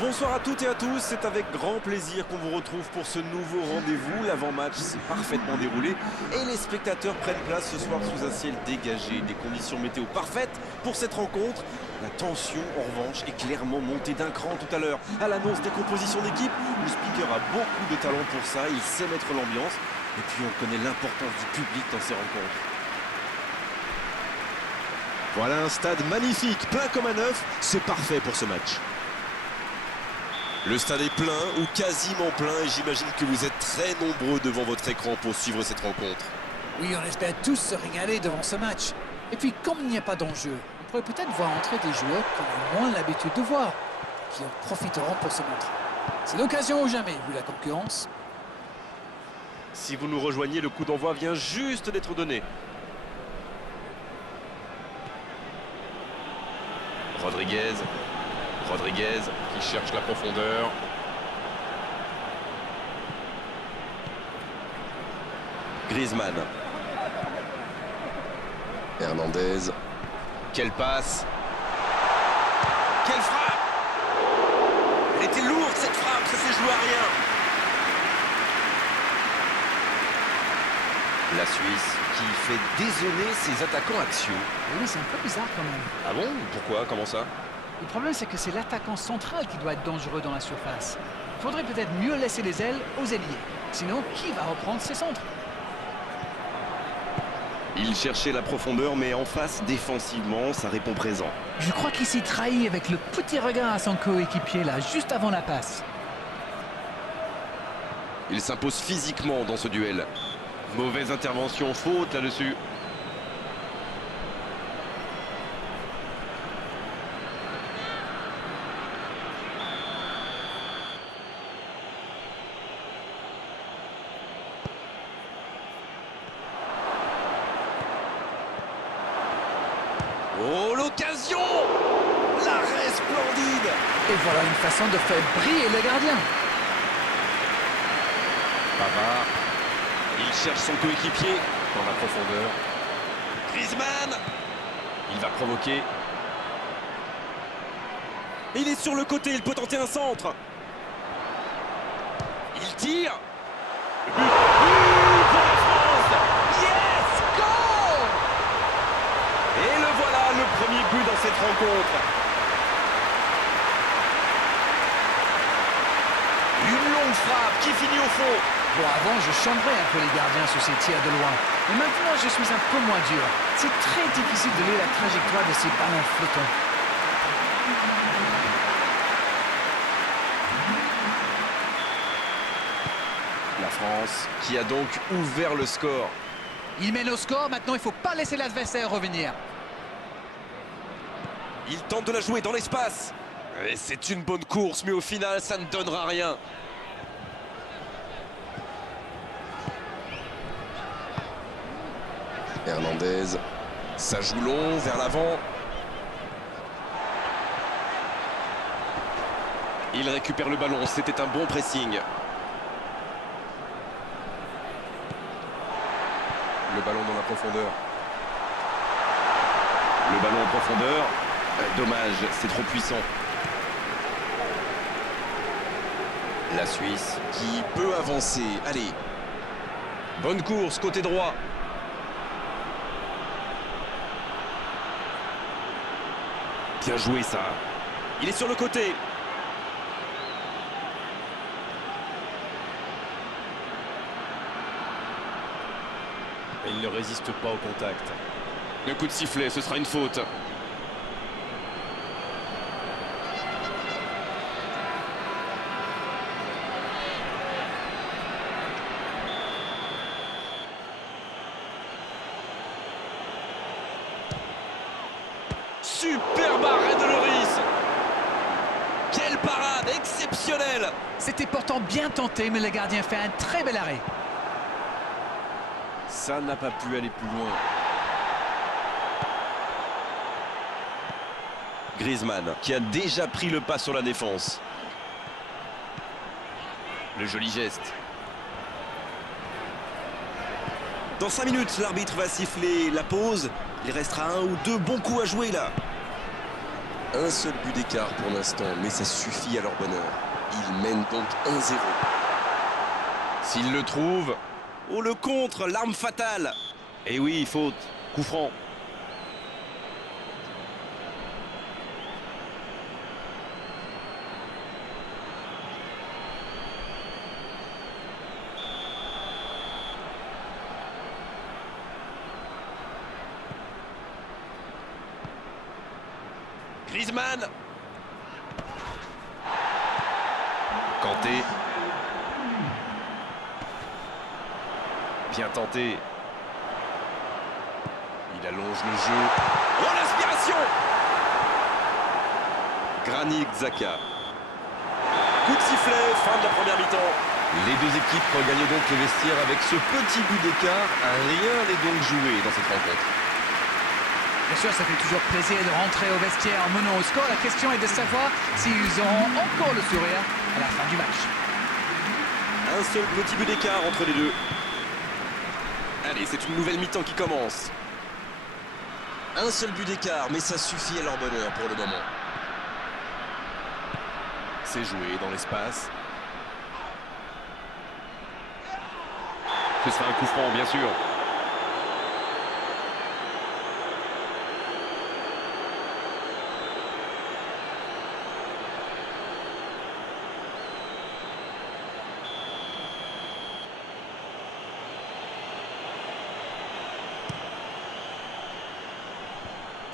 Bonsoir à toutes et à tous, c'est avec grand plaisir qu'on vous retrouve pour ce nouveau rendez-vous. L'avant-match s'est parfaitement déroulé et les spectateurs prennent place ce soir sous un ciel dégagé. Des conditions météo parfaites pour cette rencontre. La tension, en revanche, est clairement montée d'un cran tout à l'heure. À l'annonce des compositions d'équipe, le speaker a beaucoup de talent pour ça, il sait mettre l'ambiance. Et puis on connaît l'importance du public dans ces rencontres. Voilà un stade magnifique, plein comme un œuf, c'est parfait pour ce match. Le stade est plein ou quasiment plein et j'imagine que vous êtes très nombreux devant votre écran pour suivre cette rencontre. Oui, on espère tous se régaler devant ce match. Et puis, comme il n'y a pas d'enjeu, on pourrait peut-être voir entrer des joueurs qu'on a moins l'habitude de voir, qui en profiteront pour se montrer. C'est l'occasion ou jamais, vu la concurrence. Si vous nous rejoignez, le coup d'envoi vient juste d'être donné. Rodriguez qui cherche la profondeur. Griezmann. Hernandez. Quelle passe! Quelle frappe! Elle était lourde cette frappe, ça s'est joué à rien. La Suisse qui fait dézonner ses attaquants axiaux. Oui, c'est un peu bizarre quand même. Ah bon? Pourquoi? Comment ça? Le problème, c'est que c'est l'attaquant central qui doit être dangereux dans la surface. Il faudrait peut-être mieux laisser les ailes aux ailiers. Sinon, qui va reprendre ses centres? Il cherchait la profondeur, mais en face, défensivement, ça répond présent. Je crois qu'il s'est trahi avec le petit regard à son coéquipier, là, juste avant la passe. Il s'impose physiquement dans ce duel. Mauvaise intervention, faute là-dessus. Oh, l'occasion! L'arrêt splendide! Et voilà une façon de faire briller le gardien. Pavard. Il cherche son coéquipier. Dans la profondeur. Griezmann! Il va provoquer. Il est sur le côté, il peut tenter un centre. Il tire. Le but. But pour la France! Yes! Goal! Et le voilà, le premier but dans cette rencontre. Une longue frappe qui finit au fond. Bon, avant, je chambrais un peu les gardiens sur ces tirs de loin. Mais maintenant, je suis un peu moins dur. C'est très difficile de lire la trajectoire de ces ballons flottants. La France qui a donc ouvert le score. Il mène au score, maintenant il ne faut pas laisser l'adversaire revenir. Il tente de la jouer dans l'espace. Et c'est une bonne course, mais au final, ça ne donnera rien. Hernandez. Ça joue long vers l'avant. Il récupère le ballon, c'était un bon pressing. Le ballon dans la profondeur. Le ballon en profondeur. Dommage, c'est trop puissant. La Suisse. Qui peut avancer. Allez. Bonne course, côté droit. Bien joué ça. Il est sur le côté. Il ne résiste pas au contact. Le coup de sifflet, ce sera une faute. Superbe arrêt de Lloris. Quelle parade exceptionnelle. C'était pourtant bien tenté, mais le gardien fait un très bel arrêt. Ça n'a pas pu aller plus loin. Griezmann, qui a déjà pris le pas sur la défense. Le joli geste. Dans 5 minutes, l'arbitre va siffler la pause. Il restera un ou deux bons coups à jouer là. Un seul but d'écart pour l'instant, mais ça suffit à leur bonheur. Ils mènent donc 1-0. S'il le trouve... Oh, le contre, l'arme fatale. Et oui, faute. Coup franc. Griezmann. Kanté. Bien tenté. Il allonge le jeu. Oh, l'inspiration. Granit Xhaka. Coup de sifflet, fin de la première mi-temps. Les deux équipes regagnent donc le vestiaire avec ce petit but d'écart. Rien n'est donc joué dans cette rencontre. Bien sûr, ça fait toujours plaisir de rentrer au vestiaire en menant au score. La question est de savoir s'ils auront encore le sourire à la fin du match. Un seul petit but d'écart entre les deux. Allez, c'est une nouvelle mi-temps qui commence. Un seul but d'écart, mais ça suffit à leur bonheur pour le moment. C'est joué dans l'espace. Ce sera un coup franc, bien sûr.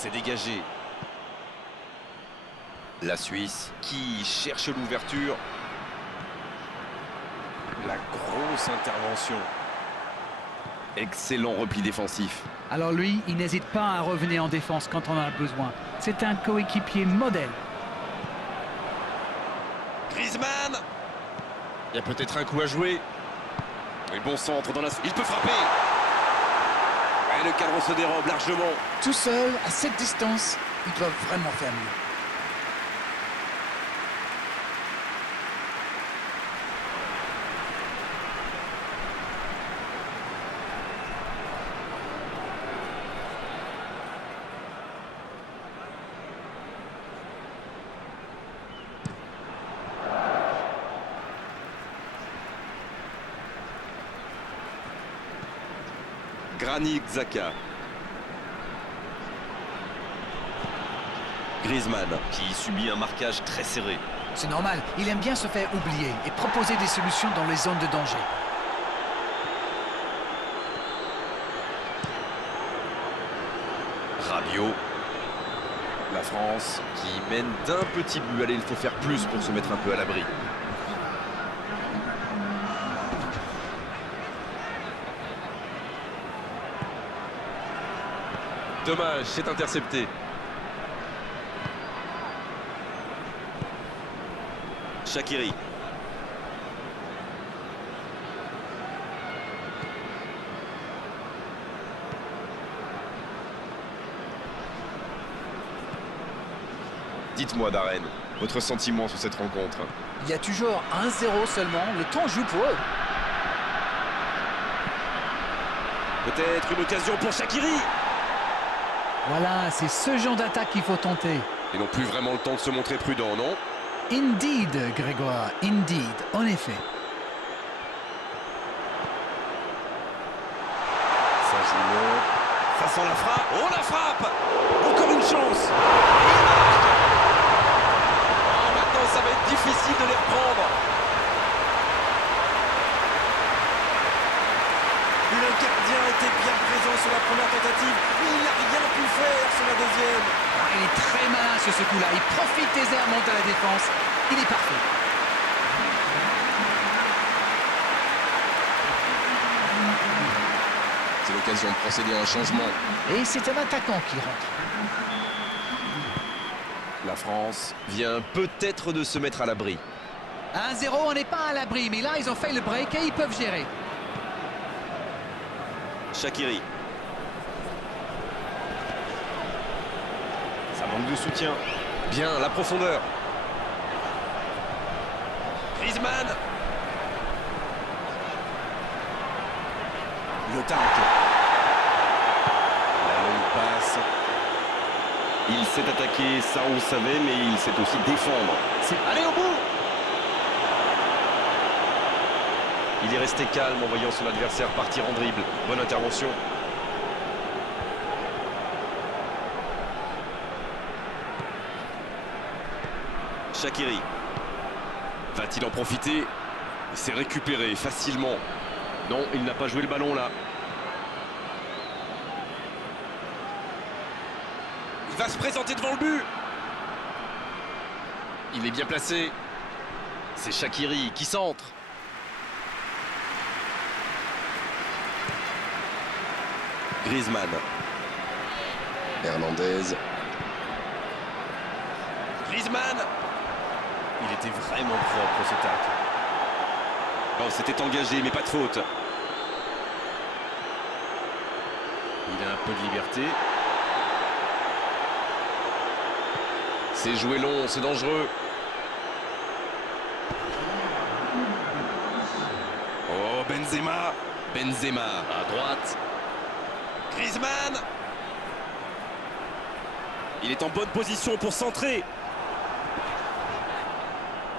C'est dégagé. La Suisse. Qui cherche l'ouverture. La grosse intervention. Excellent repli défensif. Alors lui, il n'hésite pas à revenir en défense quand on en a besoin. C'est un coéquipier modèle. Griezmann. Il y a peut-être un coup à jouer. Et bon centre dans la... Il peut frapper. Et le cadre se dérobe largement. Tout seul, à cette distance, il doit vraiment faire mieux. Granit Xhaka. Griezmann qui subit un marquage très serré. C'est normal, il aime bien se faire oublier et proposer des solutions dans les zones de danger. Rabiot. La France qui mène d'un petit but. Allez, il faut faire plus pour se mettre un peu à l'abri. Dommage, c'est intercepté. Shaqiri. Dites-moi, Darren, votre sentiment sur cette rencontre. Il y a toujours 1-0 seulement, le temps joue pour eux. Peut-être une occasion pour Shaqiri. Voilà, c'est ce genre d'attaque qu'il faut tenter. Ils n'ont plus vraiment le temps de se montrer prudents, non? Indeed, Grégoire, indeed, en effet. Ça joue long. Ça sent la frappe. Oh, la frappe. Encore une chance. Oh, maintenant, ça va être difficile de les reprendre. Le gardien était bien présent sur la première tentative, mais il n'a rien pu faire sur la deuxième. Ah, il est très malin sur ce coup-là. Il profite des airs, monte à la défense. Il est parfait. C'est l'occasion de procéder à un changement. Et c'est un attaquant qui rentre. La France vient peut-être de se mettre à l'abri. 1-0, on n'est pas à l'abri, mais là, ils ont fait le break et ils peuvent gérer. Shaqiri. Ça manque de soutien. Bien, la profondeur. Griezmann. Le tac. La longue passe. Il s'est attaqué, ça on le savait, mais il sait aussi défendre. Allez au bout! Il est resté calme en voyant son adversaire partir en dribble. Bonne intervention. Shaqiri. Va-t-il en profiter? Il s'est récupéré facilement. Non, il n'a pas joué le ballon là. Il va se présenter devant le but. Il est bien placé. C'est Shaqiri qui centre. Griezmann. Hernandez. Griezmann. Il était vraiment propre ce tacle. Oh, c'était engagé, mais pas de faute. Il a un peu de liberté. C'est joué long, c'est dangereux. Oh, Benzema. Benzema. À droite. Griezmann. Il est en bonne position pour centrer.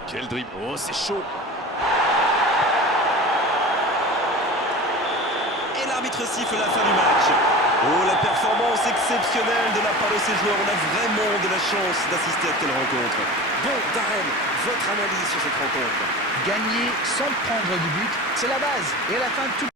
Quel dribble. Oh, c'est chaud. Et l'arbitre siffle la fin du match. Oh, la performance exceptionnelle de la part de ces joueurs. On a vraiment de la chance d'assister à telle rencontre. Bon, Darren, votre analyse sur cette rencontre? Gagner sans prendre du but, c'est la base. Et à la fin, tout